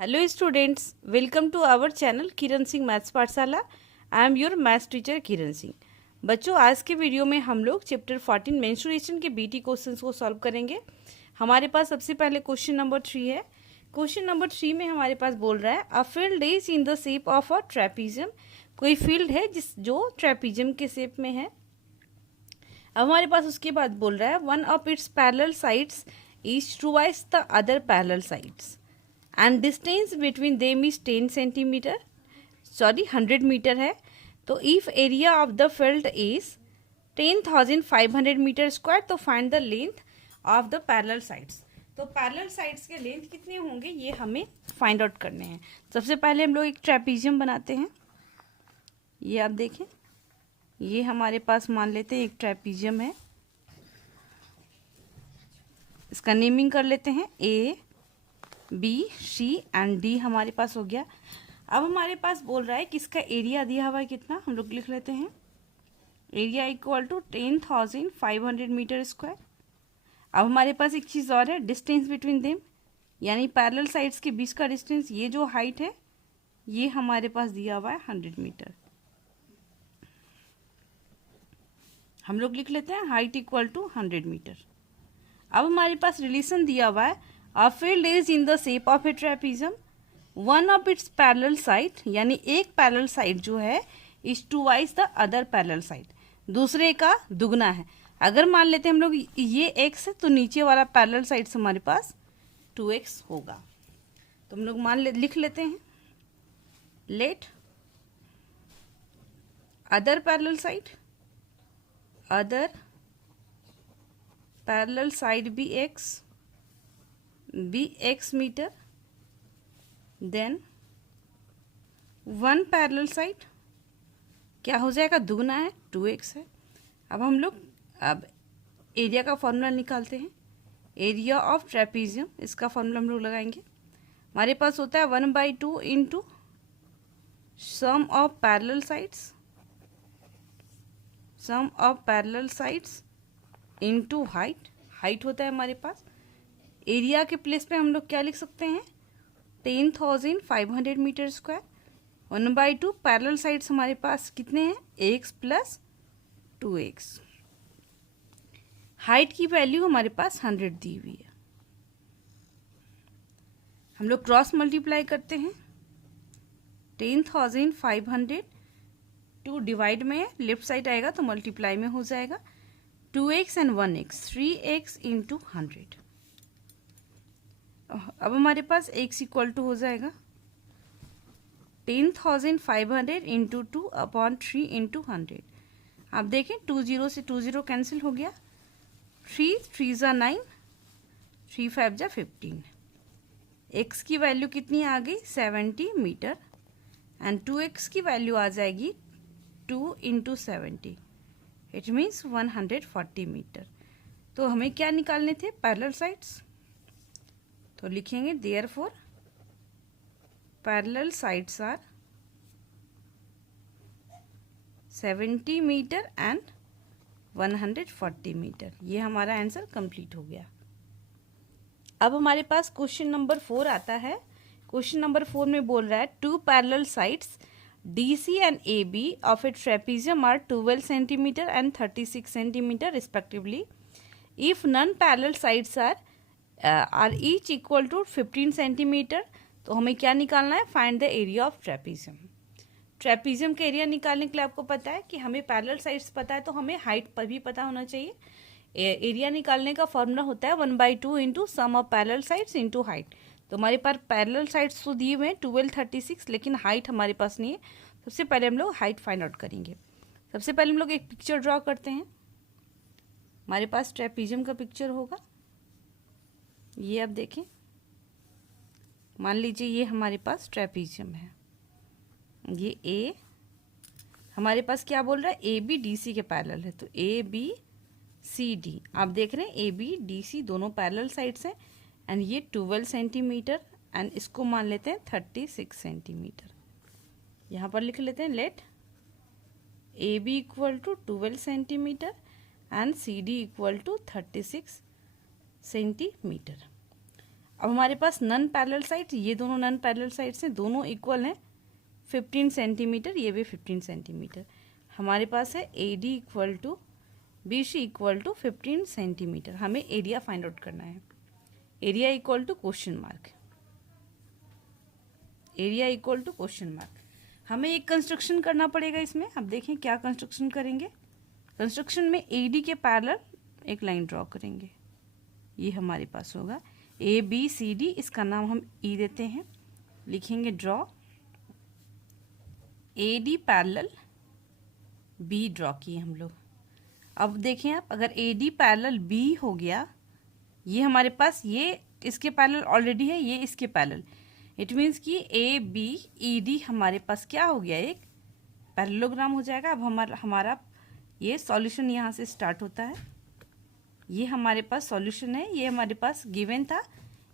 Hello students, welcome to our channel Kiran Singh maths Pathshala. I am your maths teacher Kiran Singh. बच्चों, आज के video में हम लोग चैप्टर 14 मेंस्ट्रुएशन के बीटी क्वेश्चंस को सॉल्व करेंगे। हमारे पास सबसे पहले क्वेश्चन नंबर 3 है। क्वेश्चन नंबर 3 में हमारे पास बोल रहा है a field is in the shape of a trapezium. कोई फील्ड है जो ट्रेपीजियम के शेप में है। अब हमारे पास उसके बाद बोल रहा है one of its parallel sides is twice the other parallel sides and distance between them is 10 centimetre, sorry 100 metre है। तो if area of the field is 10,500 metre square, तो find the length of the parallel sides. तो parallel sides के length कितने होंगे ये हमें find out करने हैं। सबसे पहले हम लोग एक ट्रेपीजियम बनाते हैं। ये आप देखें, ये हमारे पास मान लेते हैं एक ट्रेपीजियम है। इसका नेमिंग कर लेते हैं, A B C and D हमारे पास हो गया। अब हमारे पास बोल रहा है कि इसका एरिया दिया हुआ है कितना, हम लोग लिख लेते हैं area equal to 10,500 metre square. अब हमारे पास एक चीज़ और है, डिस्टेंस बिटवीन देम, यानी पैरेलल साइड्स के बीच का डिस्टेंस। ये जो हाइट है ये हमारे पास दिया हुआ है 100 मीटर। हम लोग लिख लेते हैं हाइट इक्वल टू 100 मीटर। अब हमारे पास रिलेशन दिया हुआ है a field is in the shape of A trapezium, one of its parallel side, यानी एक पैरेलल साइड जो है is twice the other parallel side, दूसरे का दुगना है। अगर मान लेते हैं हम लोग ये x है तो नीचे वाला पैरेलल साइड हमारे पास 2x होगा। तो हम लोग लिख लेते हैं let other parallel side, other parallel side be x metre, then one parallel side क्या हो जाएगा, दुगना है, 2x है। अब हम लोग एरिया का फॉर्मूला निकालते हैं। एरिया ऑफ ट्रेपीजियम, इसका फॉर्मूला हम लोग लगाएंगे। हमारे पास होता है 1/2 into sum of parallel sides, sum of parallel sides into height. Height होता है हमारे पास। एरिया के प्लेस पे हम लोग क्या लिख सकते हैं, 10,500 मीटर स्क्वायर। 1/2 पैरेलल साइड्स हमारे पास कितने हैं, x प्लस 2x। हाइट की वैल्यू हमारे पास 100 दी हुई है। हम लोग क्रॉस मल्टीप्लाई करते हैं। 10,500 टू डिवाइड में लेफ्ट साइड आएगा तो मल्टीप्लाई में हो जाएगा। 2x and 1x, 3x into 100। अब हमारे पास x इक्वल टू हो जाएगा 10,500 इंटू 2 अपॉन 3 इंटू 100। आप देखें 2 0 से 2 0 कैंसिल हो गया। 3 3 ज़ा 9, 3 5 ज़ा 15। x की वैल्यू कितनी आ गई, 70 मीटर, एंड 2x की वैल्यू आ जाएगी 2 इंटू 70, इट मीन्स 140 मीटर। तो हमें क्या निकालने थे, पैरेलल साइड्स। तो लिखेंगे therefore parallel sides are 70 metre and 140 metre. ये हमारा आंसर कंप्लीट हो गया। अब हमारे पास क्वेश्चन नंबर 4 आता है। क्वेश्चन नंबर 4 में बोल रहा है two parallel sides DC and AB of a trapezium are 12 centimeter and 36 centimeter respectively. If non-parallel sides are each equal to 15 centimeter, तो हमें क्या निकालना है, find the area of trapezium. Trapezium का एरिया निकालने के लिए आपको पता है कि हमें पैरेलल साइड्स पता है तो हमें हाइट पर भी पता होना चाहिए। एरिया निकालने का फॉर्मूला होता है 1/2 into sum of parallel sides into height. तो हमारे पास पैरेलल साइड्स तो दिए हुए हैं 12 36, लेकिन हाइट हमारे पास नहीं है। सबसे पहले हम लोग हाइट फाइंड आउट करेंगे। सबसे पहले हम लोग एक पिक्चर ड्रॉ करते हैं। हमारे पास ट्रेपीजियम का पिक्चर होगा। ये आप देखें, मान लीजिए ये हमारे पास ट्रेपीजियम है। ये ए हमारे पास क्या बोल रहा है, ए बी डी सी के पैरेलल है, तो ए बी सी डी आप देख रहे हैं, ए बी डी सी दोनों पैरेलल साइड्स हैं। एंड ये 12 सेंटीमीटर एंड इसको मान लेते हैं 36 सेंटीमीटर। यहाँ पर लिख लेते हैं let A B equal to 12 centimetre and C D equal to 36 centimetre. अब हमारे पास नॉन पैरेलल साइड, ये दोनों नॉन पैरेलल साइड्स हैं, दोनों इक्वल हैं 15 सेंटीमीटर, ये भी 15 सेंटीमीटर। हमारे पास है AD equal to BC equal to 15 centimetre. हमें एरिया फाइंड आउट करना है। Area equal to question mark, area equal to question mark. हमें एक कंस्ट्रक्शन करना पड़ेगा इसमें। अब देखें क्या कंस्ट्रक्शन करेंगे। कंस्ट्रक्शन में AD के पैरेलल एक लाइन ड्रॉ करेंगे। ये हमारे पास होगा ABCD, इसका नाम हम E देते हैं। लिखेंगे draw AD parallel B draw किए हम लोग। अब देखें आप, अगर AD पैरेलल B हो गया, ये हमारे पास, ये इसके पैरेलल ऑलरेडी है, ये इसके पैरेलल, इट मीन्स कि ABED हमारे पास क्या हो गया, एक पैरेललोग्राम हो जाएगा। अब हमारा ये सॉल्यूशन यहाँ से स्टार्ट होता है। ये हमारे पास सॉल्यूशन है, ये हमारे पास गिवन था,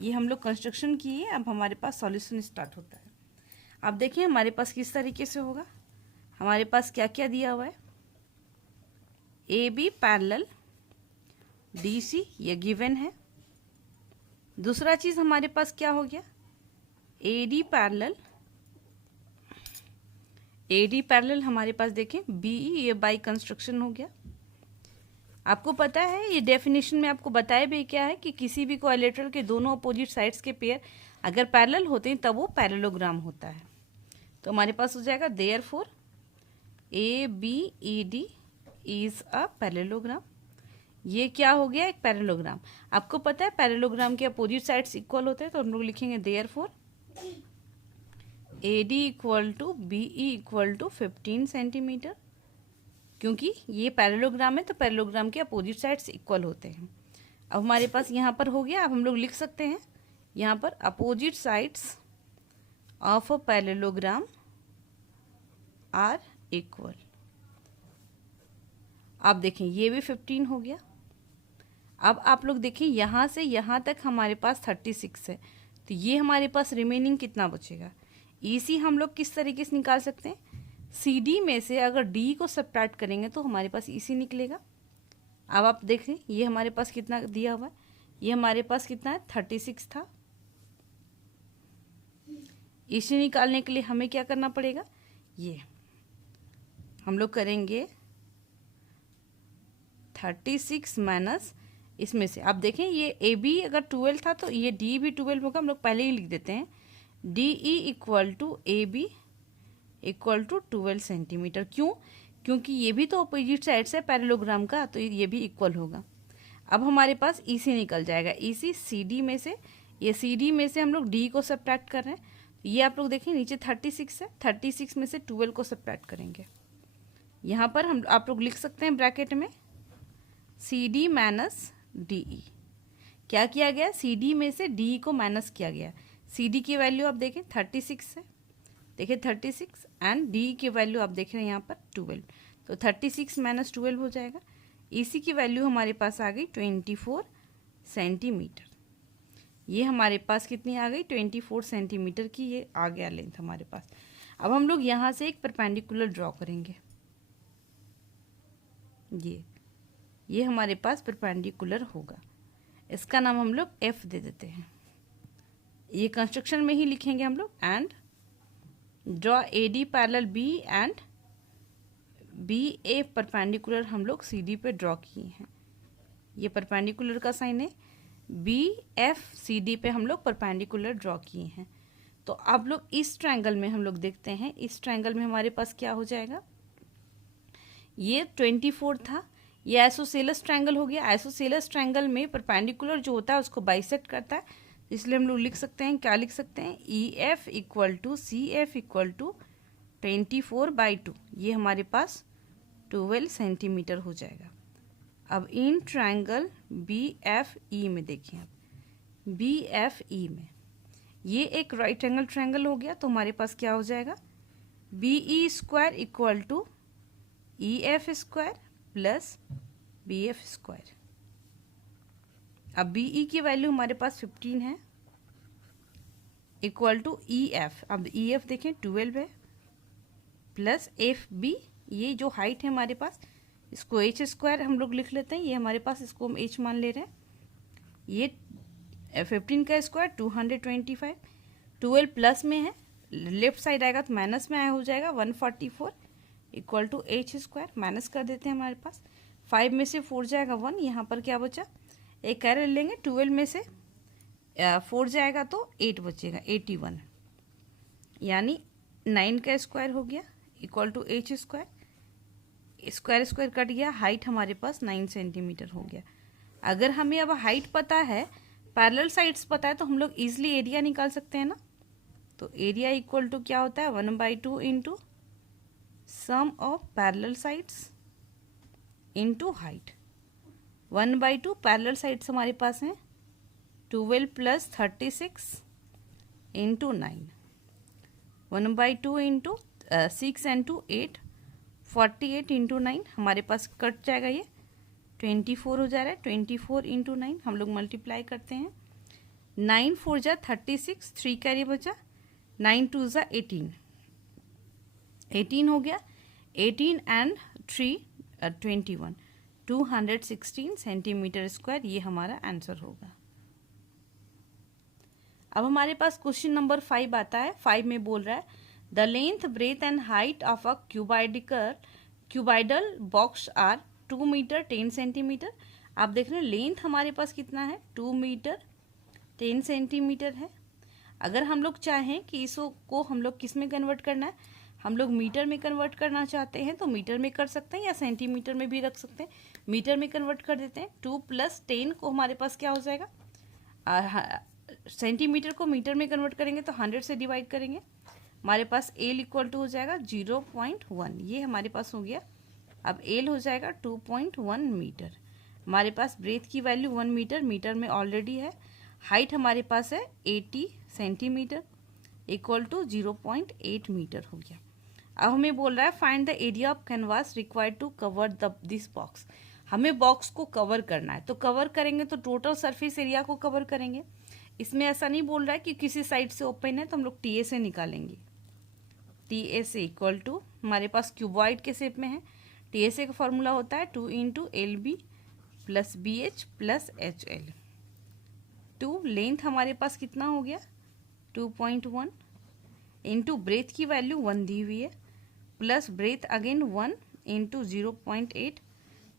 ये हम लोग कंस्ट्रक्शन किए, अब हमारे पास सॉल्यूशन स्टार्ट होता है। अब देखिए हमारे पास किस तरीके से होगा। हमारे पास क्या क्या दिया हुआ है, AB पैरेलल DC, ये गिवन है। दूसरा चीज हमारे पास क्या हो गया, AD पैरेलल हमारे पास देखें BE, ये बाई कंस्ट्रक्शन हो गया। आपको पता है, ये डेफिनेशन में आपको बताया भी क्या है कि किसी भी कोइलेटरल के दोनों अपोजिट साइड्स के पेयर अगर पैरेलल होते हैं तब वो पैरेललोग्राम होता है। तो हमारे पास हो जाएगा therefore ABED is a parallelogram. ये क्या हो गया, एक पैरेललोग्राम। आपको पता है पैरेललोग्राम के अपोजिट साइड्स इक्वल होते हैं, तो हम लोग लिखेंगे therefore AD equal to BE equal to 15 centimetre. क्योंकि ये पैरेललोग्राम है तो पैरेललोग्राम के अपोजिट साइड्स इक्वल होते हैं। अब हमारे पास यहाँ पर हो गया। अब हम लोग लिख सकते हैं यहाँ पर opposite sides of a parallelogram are equal. आप देखें ये भी 15 हो गया। अब आप लोग देखें यहाँ से यहाँ तक हमारे पास 36 है, तो ये हमारे पास रिमेनिंग कितना बचेगा। EC हम लोग किस तरीके से निकाल सकते हैं, CD में से अगर D को सब्ट्रैक्ट करेंगे तो हमारे पास EC निकलेगा। अब आप देखें ये हमारे पास कितना दिया हुआ है, ये हमारे पास कितना है 36 था। EC निकालने के लिए हमें क्या करना पड़ेगा, ये हम लोग करेंगे 36 माइनस इसमें से। आप देखें ये AB अगर 12 था तो ये D भी 12 होगा। हम लोग पहले ही लिख देते हैं DE equal to AB equal to 12 centimetre. क्यों, क्योंकि ये भी तो अपोजिट साइड से पैरेललोग्राम का, तो ये भी इक्वल होगा। अब हमारे पास EC निकल जाएगा। EC CD में से, ये CD में से हम लोग D को सब्ट्रैक्ट कर रहे हैं। ये आप लोग देखें नीचे 36 है, 36 में से 12 को सब्ट्रैक्ट करेंगे। यहाँ पर हम आप लोग लिख सकते हैं ब्रैकेट में CD माइनस DE। क्या किया गया, CD में से DE को माइनस किया गया। CD की वैल्यू आप देखें 36 है, देखिए 36, एंड DE की वैल्यू आप देख रहे हैं यहाँ पर 12, तो 36 माइनस 12 हो जाएगा। EC की वैल्यू हमारे पास आ गई 24 सेंटीमीटर। ये हमारे पास कितनी आ गई, 24 सेंटीमीटर की ये आ गया लेंथ हमारे पास। अब हम लोग यहाँ से एक परपेंडिकुलर ड्रॉ करेंगे। ये हमारे पास परपेंडिकुलर होगा, इसका नाम हम लोग F दे देते हैं। ये कंस्ट्रक्शन में ही लिखेंगे हम लोग। And draw AD parallel B and BA perpendicular हम लोग CD पे ड्रॉ किए हैं। ये परपेंडिकुलर का साइन है। BF CD पे हम लोग परपेंडिकुलर ड्रॉ किए हैं। तो अब लोग इस ट्रायंगल में हम लोग देखते हैं, इस ट्रायंगल में हमारे पास क्या हो जाएगा, ये 24 था, ये आइसोसेलेस ट्रायंगल हो गया। आइसोसेलेस ट्रायंगल में परपेंडिकुलर जो होता है उसको बाइसेक्ट करता है, इसलिए हम लोग लिख सकते हैं, क्या लिख सकते हैं, EF equal to CF equal to 24/2। ये हमारे पास 12 सेंटीमीटर हो जाएगा। अब इन ट्रायंगल BFE में देखिए आप, BFE में ये एक राइट एंगल ट्रायंगल हो गया, तो हमारे पास क्या हो जाएगा, BE square equal to EF square plus BF square. अब BE की वैल्यू हमारे पास 15 है, इक्वल टू EF। अब EF देखें 12 है, प्लस FB, ये जो हाइट है हमारे पास, इसको H स्क्वायर हम लोग लिख लेते हैं, ये हमारे पास इसको हम H मान ले रहे हैं। ये 15 का स्क्वायर 225, 12 प्लस में है, लेफ्ट साइड आएगा तो माइनस में आया हो जाएगा 144 equal to H square. Minus कर देते हैं, हमारे पास 5 में से 4 जाएगा 1, यहाँ पर क्या बचा, एक कैरे लेंगे, 12 में से 4 जाएगा तो 8 बचेगा 81, यानी 9 का स्क्वायर हो गया equal to H square. Square square कट गया, हाइट हमारे पास 9 सेंटीमीटर हो गया। अगर हमें अब हाइट पता है, पैरेलल साइड्स पता है, तो हम लोग ईजिली एरिया निकाल सकते हैं ना। तो एरिया इक्वल टू क्या होता है 1/2 into sum of parallel sides into height. 1/2 parallel sides हमारे पास हैं 12 plus 36 into 9, 1/2 into 6 into 8, 48 into 9 हमारे पास कट जाएगा, ये 24 हो जा रहा है। 24 इंटू 9 हम लोग मल्टीप्लाई करते हैं, 9 4 जा 36, 3 कैरी बचा, 9 2 जा 18, 18 हो गया, 18 एंड 3 21, 216 सेंटीमीटर स्क्वायर, ये हमारा आंसर होगा। अब हमारे पास क्वेश्चन नंबर 5 आता है। 5 में बोल रहा है the length breadth and height of a cuboidal box are 2 metre 10 centimetre. आप देख रहे हैं लेंथ हमारे पास कितना है 2 मीटर 10 सेंटीमीटर है। अगर हम लोग चाहें कि इसको हम लोग किस में कन्वर्ट करना है, हम लोग मीटर में कन्वर्ट करना चाहते हैं तो मीटर में कर सकते हैं या सेंटीमीटर में भी रख सकते हैं। मीटर में कन्वर्ट कर देते हैं, 2 + 10 को हमारे पास क्या हो जाएगा, सेंटीमीटर को मीटर में कन्वर्ट करेंगे तो 100 से डिवाइड करेंगे, हमारे पास एल इक्वल टू हो जाएगा 0.1, ये हमारे पास हो गया। अब एल हो जाएगा 2.1 मीटर। हमारे पास ब्रेथ की वैल्यू 1 मीटर, मीटर में ऑलरेडी है। हाइट हमारे पास है 80 सेंटीमीटर इक्वल टू 0.8 मीटर हो गया। अब हमें बोल रहा है find the area of canvas required to cover this box. हमें बॉक्स को कवर करना है, तो कवर करेंगे तो टोटल सरफेस एरिया को कवर करेंगे। इसमें ऐसा नहीं बोल रहा है कि किसी साइड से ओपन है तो हम लोग टी ए से निकालेंगे। टी ए से इक्वल टू हमारे पास क्यूबॉइड के शेप में है, टी ए से का फॉर्मूला होता है 2 × LB + BH + HL। 2 लेंथ हमारे पास कितना हो गया 2.1 इंटू ब्रेथ की वैल्यू 1 दी हुई है, plus breadth again 1 into 0.8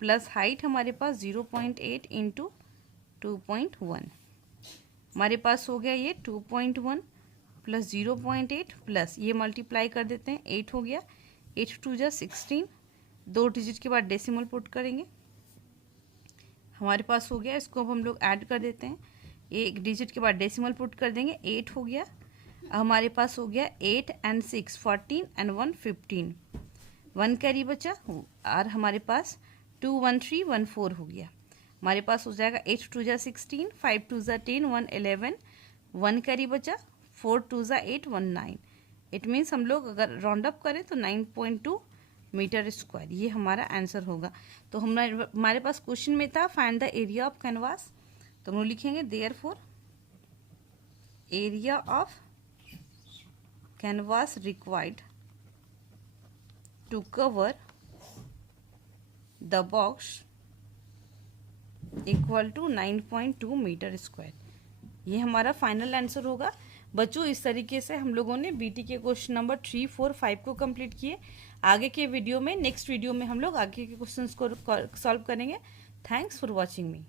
plus height हमारे पास 0.8 इंटू 2.1, हमारे पास हो गया ये 2.1 प्लस 0.8 प्लस ये मल्टीप्लाई कर देते हैं 8 हो गया, 8 2 जा 16, 2 डिजिट के बाद डेसिमल पुट करेंगे, हमारे पास हो गया। इसको अब हम लोग ऐड कर देते हैं, एक डिजिट के बाद डेसिमल पुट कर देंगे, 8 हो गया। हमारे पास हो गया 8 and 6 14 and 1 15, 1 कैरी बचा और हमारे पास 2 1 3 1 4 हो गया। हमारे पास हो जाएगा 8 2 जा 16, 5 2 जा 10, 1 11, 1 कैरी बचा, 4 2 जा 8, 1 9। इट मीन्स हम लोग अगर राउंड अप करें तो 9.2 मीटर स्क्वायर, ये हमारा आंसर होगा। तो हमारे पास क्वेश्चन में था find the area of canvas, तो हम लोग लिखेंगे therefore area of canvas required to cover the box equal to 9.2 metre square, ये हमारा फाइनल आंसर होगा। बच्चों इस तरीके से हम लोगों ने बीटी के क्वेश्चन नंबर 3 4 5 को कंप्लीट किए। आगे के वीडियो में नेक्स्ट वीडियो में हम लोग आगे के क्वेश्चंस को सॉल्व करेंगे। Thanks for watching me.